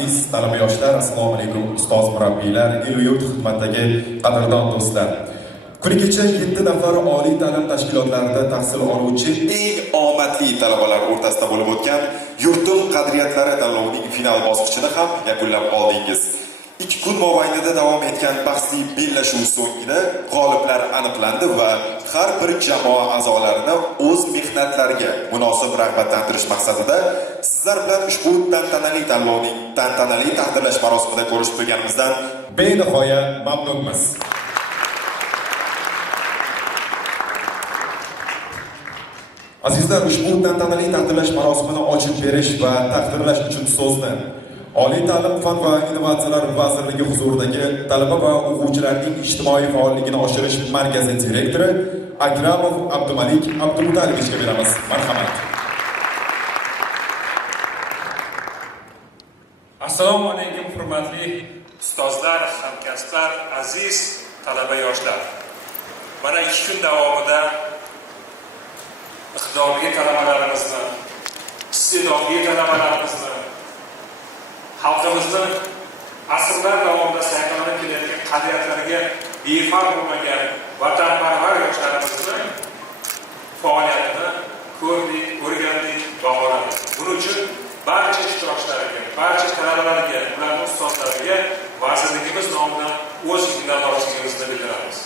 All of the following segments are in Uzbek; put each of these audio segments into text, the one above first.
aziz talaba yoshlar, assalomu alaykum, ustoz murabbiylar, el-yurt xizmatdagi qadrdon do'stlar. Kuni kecha 7 nafar oliy ta'lim tashkilotlarida tahsil oluvchi eng omadli talabalar o'rtasida bo'lib o'tgan Yurtim qadriyatlari tanlovining final bosqichini ham yakunlab oldingiz. 2 kun mobaynida davom etgan bahsli bellashuv so'ngida g'oliblar aniqlandi va har bir jamoa a'zolarini o'z mehnatlariga munosib rag'batlantirish maqsadida sizlar bilan ushbu tantanali tanlovning tantanali taqdirlash marosimida ko'rishib turganimizdan benihoya mamnunmiz. Azizlar, ushbu tantanali taqdirlash marosimini ochib berish va taqdirlash uchun so'zni Oliy ta'lim fan va innovatsiyalar vazirligi huzuridagi talaba va o'quvchilarning ijtimoiy faolligini oshirish markazi direktori Akramov Abdumalik Abdumutalievga beramiz. Marhamat. Assalomu alaykum hurmatli ustozlar, hamkasblar, aziz talaba yoshlar. Mana 2 kun davomida iqtidorli talabalarimizni, iste'dodli talabalarimizni, xalqimizni asrlar davomida sayqalanib kelayotgan qadriyatlariga befarq bo'lmagan vatanparvar yoshlarimizni faoliyatini ko'rdik, o'rgandik, baholadik. Buning uchun barcha ishtirokchilarga, barcha talabalarga, ularning ustozlariga vazirligimiz nomidan o'z minnatdorchiligimizni bildiramiz.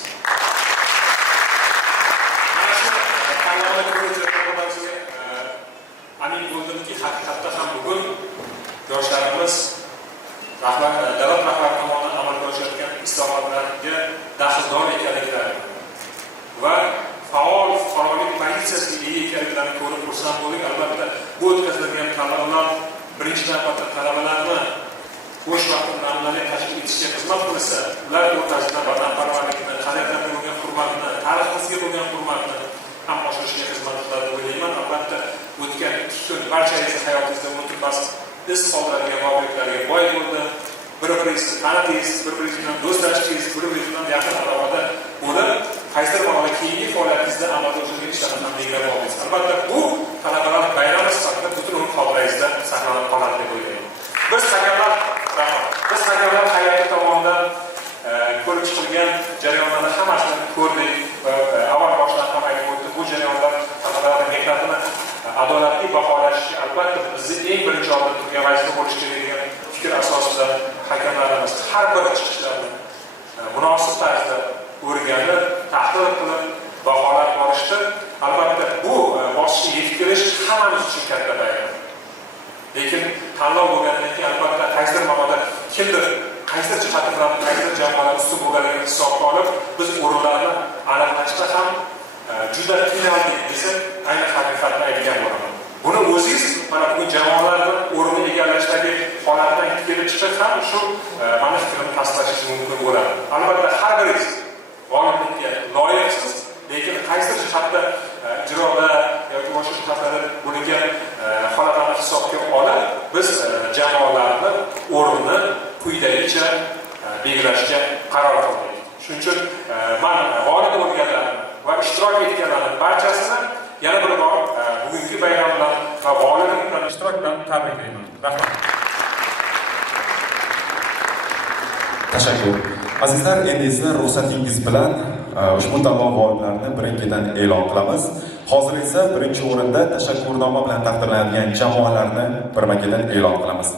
Amin bo'ldimki, haqiqatda ham bugun yoshlarimiz davlat rahbari tomonidan amalga oshirilgan islohotlarga daxldor ekanliklari va faol fuqarolik pozitsiyasiga ega ekanliklarini ko'rib xursand bo'ldik. Albatta, bu o'tkazilgan tanlovlar birinchi navbatda talabalarni bo'sh vaqtini namunali tashkil etishga xizmat qilsa, ular o'rtasida vatanparvarlikni, qadriyatlarga bo'lgan hurmatni, tariximizga bo'lgan hurmatni ham oshirishga xizmat qiladi deb o'ylayman. Albatta, o'tgan 2 kun barchangizni hayotingizda unutulmas iz qoldiradigan voqealarga boy bo'ldi. Bir-biringizni tanidingiz, bir-biringiz bilan do'stlashdingiz, bir-biringiz bilan yaqin aloqada bo'lib, qaysidir ma'noda keyingi faoliyatingizda amalga oshirgan ishlarni ham belgilab oldingiz. Albatta, bu talabalar bayrami sifatida butun umr xotirangizda saqlanib qoladi deb o'ylayman. Biz hakamlar hayoti tomonidan ko'rib chiqilgan jarayonlarni hammasini ko'rdik va avval boshdan ham aytib o'tdik. Bu jarayonlar talabalarning mehnatini adolatli baholashga albatta bizni eng birinchi o'rinda turgan vazifa bo'lishi kerak degan fikr asosida hakamlarimiz har bir chiqishlarni munosib tarzda o'rganib, tahlil qilib, baholab borishdi. Albatta, bu bosqichga yetib kelish hammamiz uchun katta bayram. Lekin tanlov bo'lgandan keyin albatta qaysidir ma'noda kimdir qaysidir jihati bilan qaysidir jamoalar ustun bo'lganligini hisobga olib, biz o'rinlarni aniqlashda ham juda qiynaldik desa, ayni haqiqatni aytgan bo'laman. Buni o'zingiz mana bugun jamoalarni o'rnini egallashdagi holatdan kelib chiqib ham shu mana fikrimni tasdiqlashingiz mumkin bo'ladi. Albatta, har biringiz g'oliblikka loyiqsiz, lekin qaysidir jihatda ijroda yoki boshqa jihatlarda bo'lingan holatlarni hisobga olib, biz jamoalarni o'rnini quyidagicha belgilashga qaror qildik. Shuning uchun men g'olib bo'lganlarni va ishtirok etganlarning barchasini yana bir bor bugungi bayram bilan va g'oliblik bilan ishtirok bilan tabriklayman. Rahmat. Tashakkur. Azizlar, endi esa ruxsatingiz bilan ushbu tanlov g'oliblarini birin-ketin e'lon qilamiz. Hozir esa birinchi o'rinda tashakkurnoma bilan taqdirlanadigan jamoalarni birma-ketin e'lon qilamiz.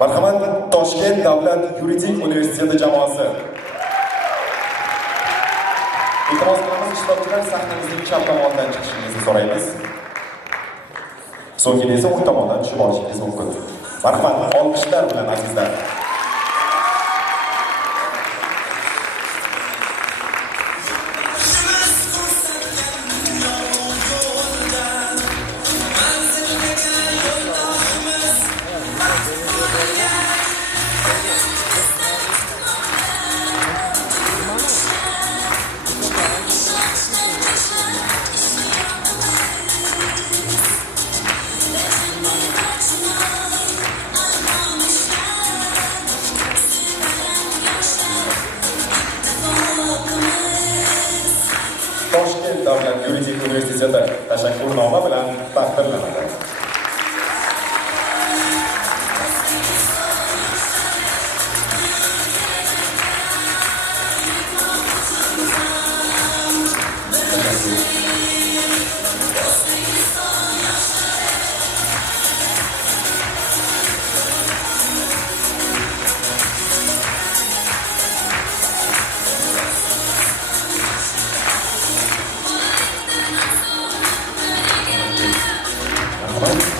Marhamat, Toshkent davlat yuridik universiteti jamoasi. Iltimos qilamiz, ishtirokchilar sahnamizning chap tomonidan chiqishingizni so'raymiz. So'nggina esa o'ng tomondan tushib olishingiz mumkin. Marhamat, olqishlar bilan azizlar. Toshkent davlat yuridik universiteti tashakkurnoma bilan taqdirlanadi.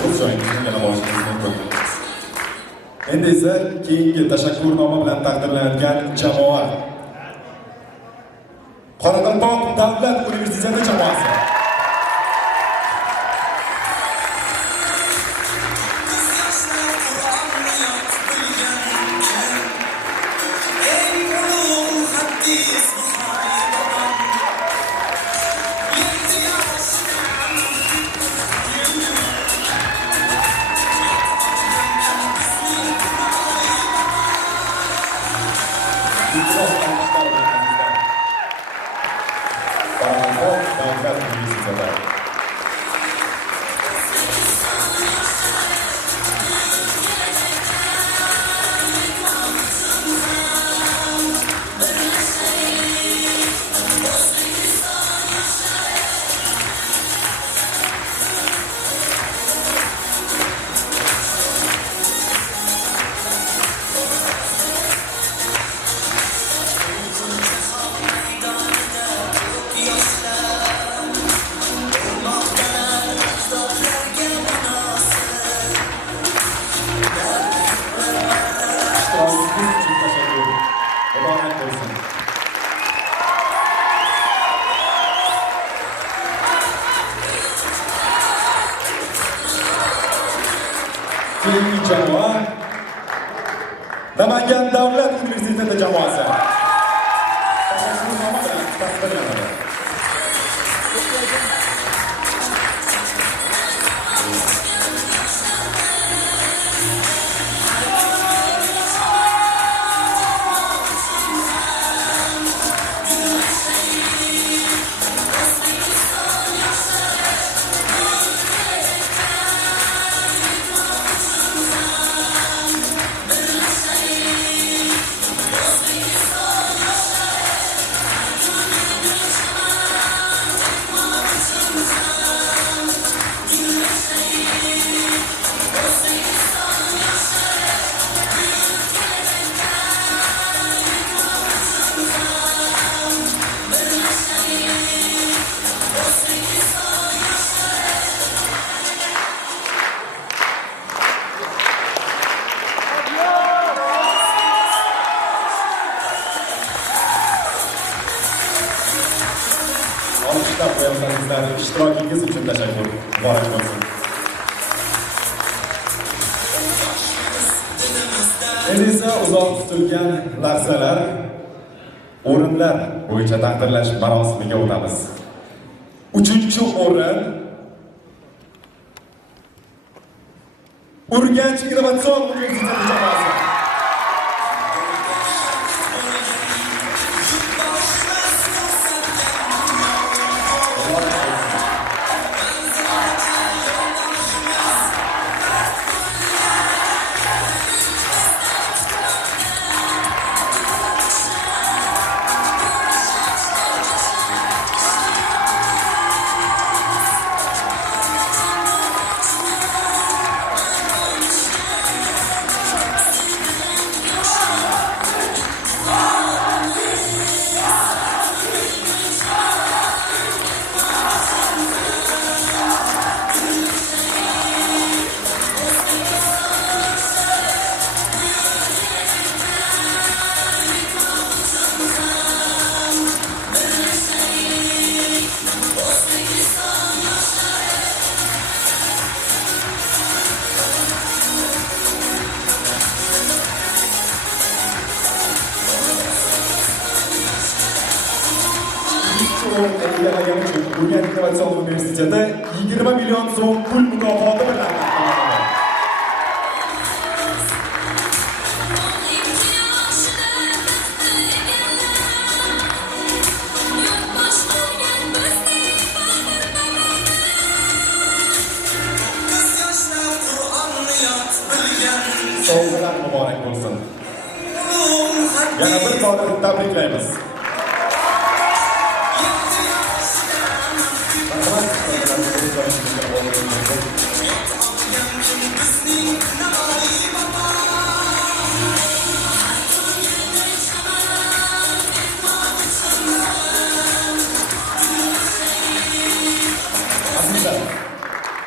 o'z joyingizga yana borishingiz mumkin. Endi esa keyingi tashakkurnoma bilan taqdirlanadigan jamoa Qoraqalpoq davlat universiteti jamoasi. Keyingi jamoa Namangan davlat universiteti jamoasi. Tashakkurnoma bilan taqdirlanadi. Alkışlar koyarsanızlar, iştirakiniz için teşekkür. Mübarek olsun. Endi esa uzoq tutilgan lahzalar, o'rinlar bo'yicha taqdirlash marosimiga o'tamiz. 3-o'rin Urganch Innovatsion universiteti jamoasi. Egallagani uchun Urganch Innovatsion universiteti 20 million so'm pul mukofoti bilan taqdirlanadi. Sovg'alar muborak bo'lsin. Yana bir bor tabriklaymiz.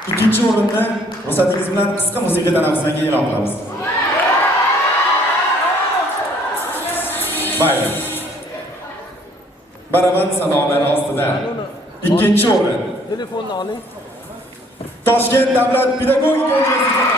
İkinci o'rinda ruxsatingiz bilan qisqa musiqa tanaffusdan keyin e'lon qilamiz. Mayli. Baraban salomlari ostida ikkinchi o'rin. Telefonni oling. Toshkent davlat pedagogika universiteti.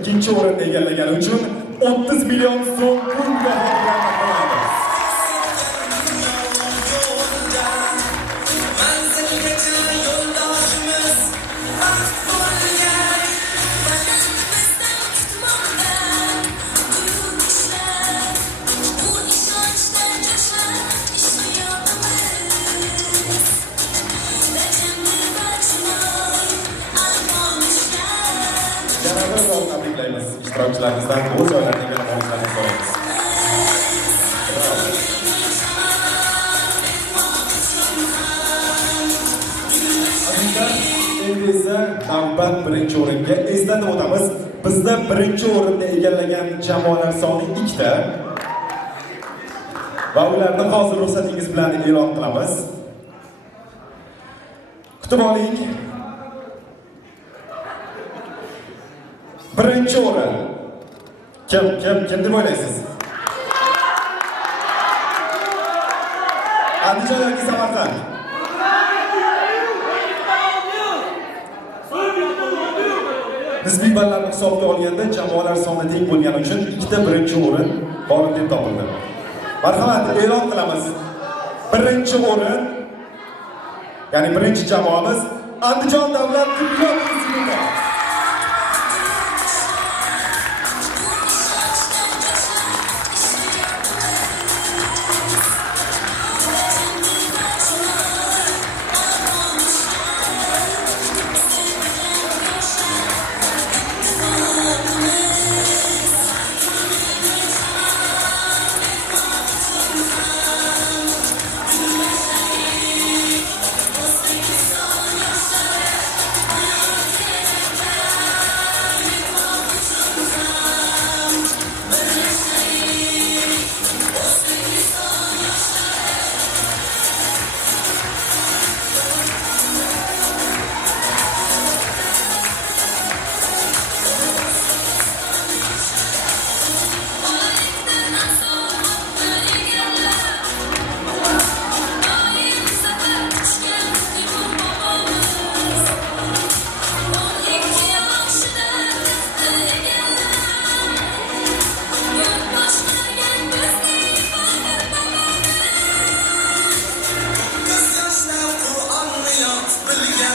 İkinci o'rinni egallagani uchun 30 million so'm pul mukofoti tabriklaymiz. İştirakçılarımızdan bu joylarga kelib olishlarni so'raymiz. Endi esa navbat birinchi o'ringa eslatib o'tamiz. Bizda birinchi o'rinni egallagan jamoalar soni 2 ta. Va ularni hozir ruxsatingiz bilan e'lon qilamiz. Kutib oling. Birinchi o'rin. Kim deb o'ylaysiz? Andijon yoki Samarqand? Nisbiy ballarni hisobga olganda jamoalar soni teng bo'lgani uchun ikkita birinchi o'rin bor deb topildi. Marhamat, e'lon qilamiz. Birinchi o'rin, ya'ni birinchi jamoamiz Andijon davlat tibbiyot instituti.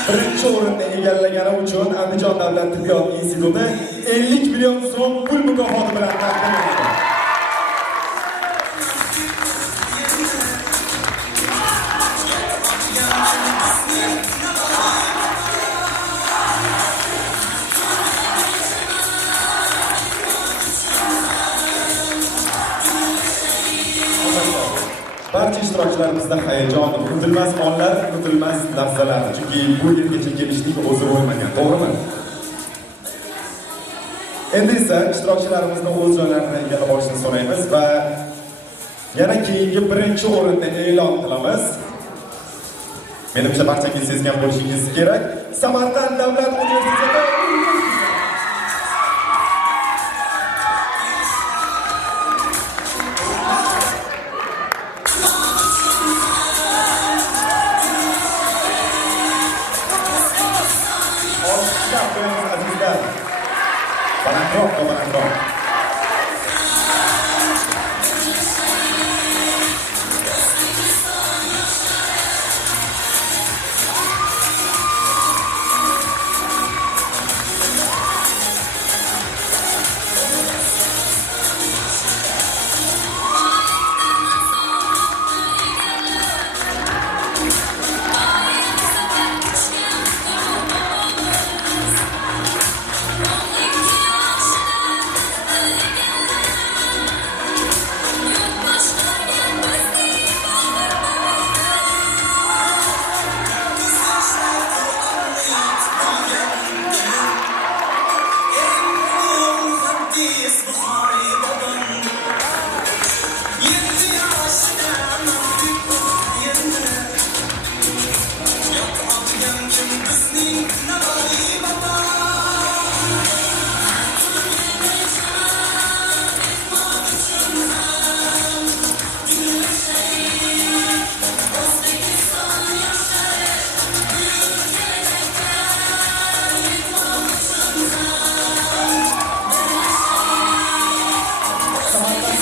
Birinchi o'rinni egallagani uchun Andijon davlat tibbiyot instituti 50 million so'm pul mukofoti bilan taqdim etildi. Barcha ishtirokchilarimizda hayajon, unutilmas onlar, unutilmas lahzalar. Chunki bu yergacha kelishlik o'zi bo'lmagan, to'g'rimi? Endi esa ishtirokchilarimizni o'z joylarini egallab olishni so'raymiz va yana keyingi birinchi o'rinni e'lon qilamiz. Menimcha barchangiz sezgan bo'lishingiz kerak. Samarqand davlat universiteti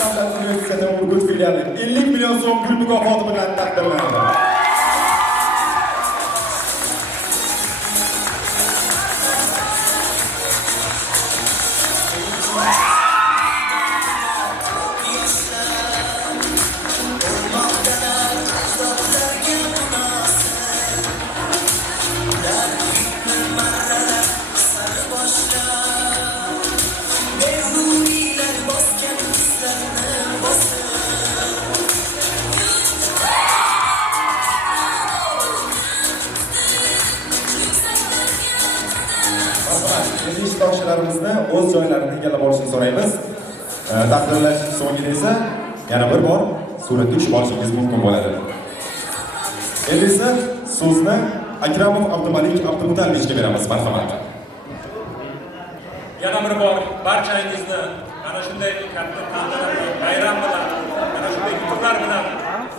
davlat universiteti Urgut filiali 50 million so'm pul mukofoti bilan taqdirlandi. Ishtirokchilarimizni o'z joylarini egallab olishini so'raymiz. Taqdirlash so'ngida esa yana bir bor suratga tushib olishingiz mumkin bo'ladi. Endi esa so'zni Akramov Abdumalik Abdumutalievga beramiz, marhamat. Yana bir bor barchangizni mana shunday katta tantana bayram bilan, mana shunday yutuqlar bilan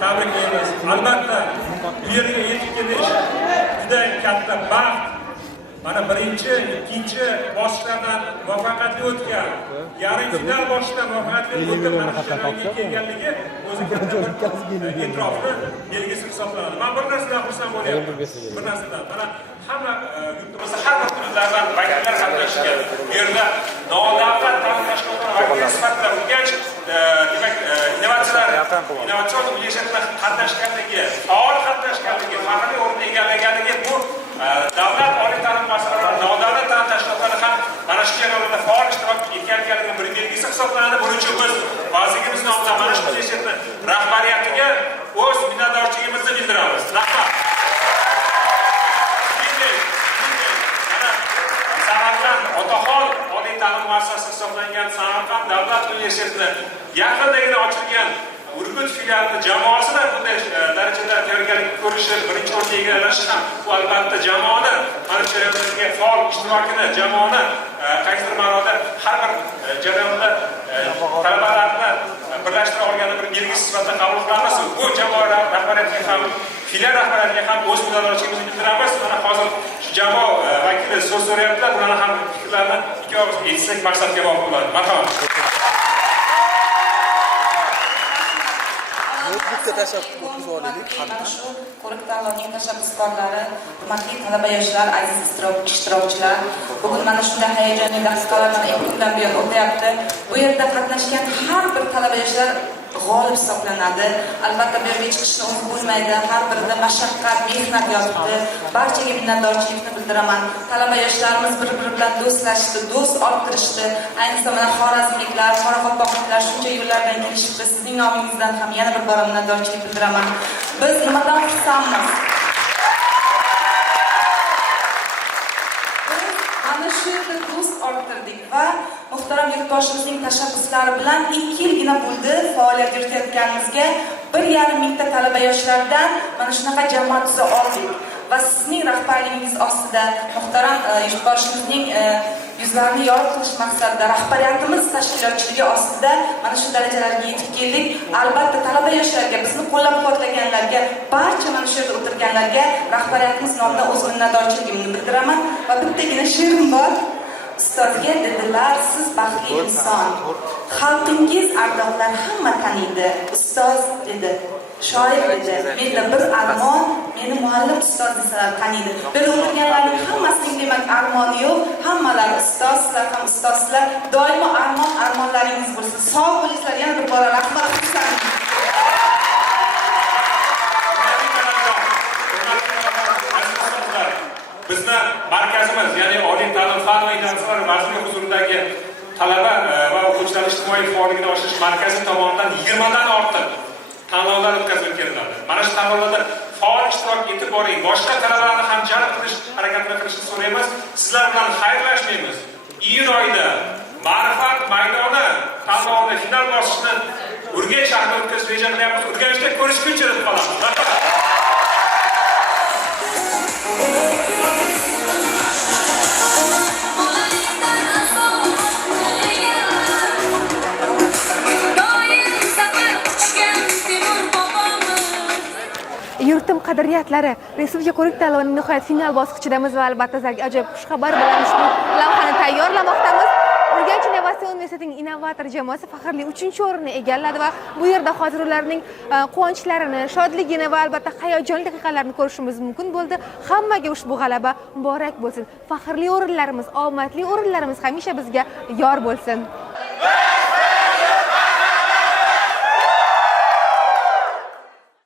tabriklaymiz. Albatta, bu yerga yetib kelish juda katta baxt. Mana birinchi, ikkinchi bosqichlardan muvaffaqiyatli o'tgan, yarim final bosqichidan muvaffaqiyatli o'tgan mana shu sharoitga kelganligi o'zi katta bir e'tirofni belgisi hisoblanadi. Men bir narsadan xursand bo'lyapman. Bir narsadan mana hamma yurtimizda har bir hududlardan vakillar qatnashgan. Bu yerda nodavlat ta'lim tashkilotlari vakillari sifatida Urganch demak innovatsion universitetida qatnashganligi, faol qatnashganligi, faxriy o'rin egallaganligi bu davlat oliy ta'lim muassasalari, nodavlat ta'lim tashkilotlari ham mana shu jarayonlarda faol ishtirok etganligining bir belgisi hisoblanadi. Buning uchun biz vazirligimiz nomidan mana shu universitetni rahbariyatiga o'z minnatdorchiligimizni bildiramiz. Rahmat. Samarqand Otaxon oliy ta'lim muassasasi hisoblangan Samarqand davlat universitetini yaqindagina ochilgan Urgut filiali jamoasida bunday darajada tayyorgarlik ko'rishi, birinchi o'ringa egallashi ham bu albatta jamoani mana shu jarayonlarga faol ishtirokini, jamoani qaysidir ma'noda har bir jarayonda talabalarni birlashtira olgani bir belgisi sifatida qabul qilamiz. Bu jamoa rahbariyatiga ham, filial rahbariyatiga ham o'z minnatdorchiligimizni bildiramiz. Mana hozir shu jamoa vakili so'z so'rayaptilar. Ularni ham fikrlarini ikki og'iz aytsak maqsadga bog'liq bo'ladi. Marhamat. Mana shu ko'rik tanlovining tashabbuskorlari, hurmatli talaba yoshlar, aziz ishtirokchilar, bugun mana shunday hayajonli darslar mana ilk kundan buyon o'tyapti. Bu yerda qatnashgan har bir talaba yoshlar g'olib hisoblanadi. Albatta bu yerga chiqishni o'zi bo'lmaydi. Har birida mashaqqat, mehnat yotibdi. Barchaga minnatdorchilikni bildiraman. Talaba yoshlarimiz bir-biri bilan do'stlashdi, do'st orttirishdi. Ayniqsa mana xorazmliklar, qoraqalpoqliklar shuncha yo'llardan kelishibdi. Sizning nomingizdan ham yana bir bora minnatdorchilik bildiraman. Biz nimadan xursandmiz? Mana shu yerda do'st orttirdik va muhtaram yurtboshimizning tashabbuslari bilan 2 yilgina bo'ldi faoliyat yuritayotganimizga 1,5 mingta talaba yoshlardan mana shunaqa jamoat tuza oldik. Va sizning rahbarligingiz ostida muhtaram yurtboshimizning yuzlarini yorug' qilish maqsadida rahbariyatimiz tashkilotchiligi ostida mana shu darajalarga yetib keldik. Albatta talaba yoshlarga, bizni qo'llab-quvvatlaganlarga, barcha mana shu yerda o'tirganlarga rahbariyatimiz nomidan o'z minnatdorchiligimni bildiraman va bittagina she'rim bor. Ustozga dedilar, siz baxtli inson. Xalqingiz ardoqlar hamma taniydi. Ustoz dedi. Shoir dedi. Menda bir armon, meni muallim ustoz desalar taniydi. Böyle o'tirganlarning hammasining demak armoni yo'q. Hammalari ustozlar, ham ustozlar. Doimo armonlaringiz bo'lsin. Sog' bo'linglar, yana bir bora rahmat qilsam. Bizning markazimiz, ya'ni oliy ta'lim fan va idoralari vazirlik huzuridagi talaba va o'quvchilar ijtimoiy faolligini oshirish markazi tomonidan 20 dan ortiq tanlovlar o'tkazilib kelinadi. Mana shu tanlovlarda faol ishtirok etib boring. Boshqa talabalarni ham jalb qilish harakatini qilishni so'raymiz. Sizlar bilan xayrlashmaymiz. Iyun oyida Ma'rifat maydoni tanlovida final bosqichini Urganch shahrida o'tkazishni reja qilyapmiz. Urganchda ko'rishguncha deb qolamiz. Yurtim qadriyatlari, Respublika ko'rik tanlovining nihoyat final bosqichidamiz va albatta sizlarga ajoyib xushxabar bilan ushbu lavhani tayyorlamoqdamiz. Urganch innovatsion universitetining innovator jamoasi faxrli 3-o'rinni egalladi va bu yerda hozir ularning quvonchlarini, shodligini va albatta hayajonli daqiqalarini ko'rishimiz mumkin bo'ldi. Hammaga ushbu g'alaba muborak bo'lsin. Faxrli o'rinlarimiz, omadli o'rinlarimiz hamisha bizga yor bo'lsin.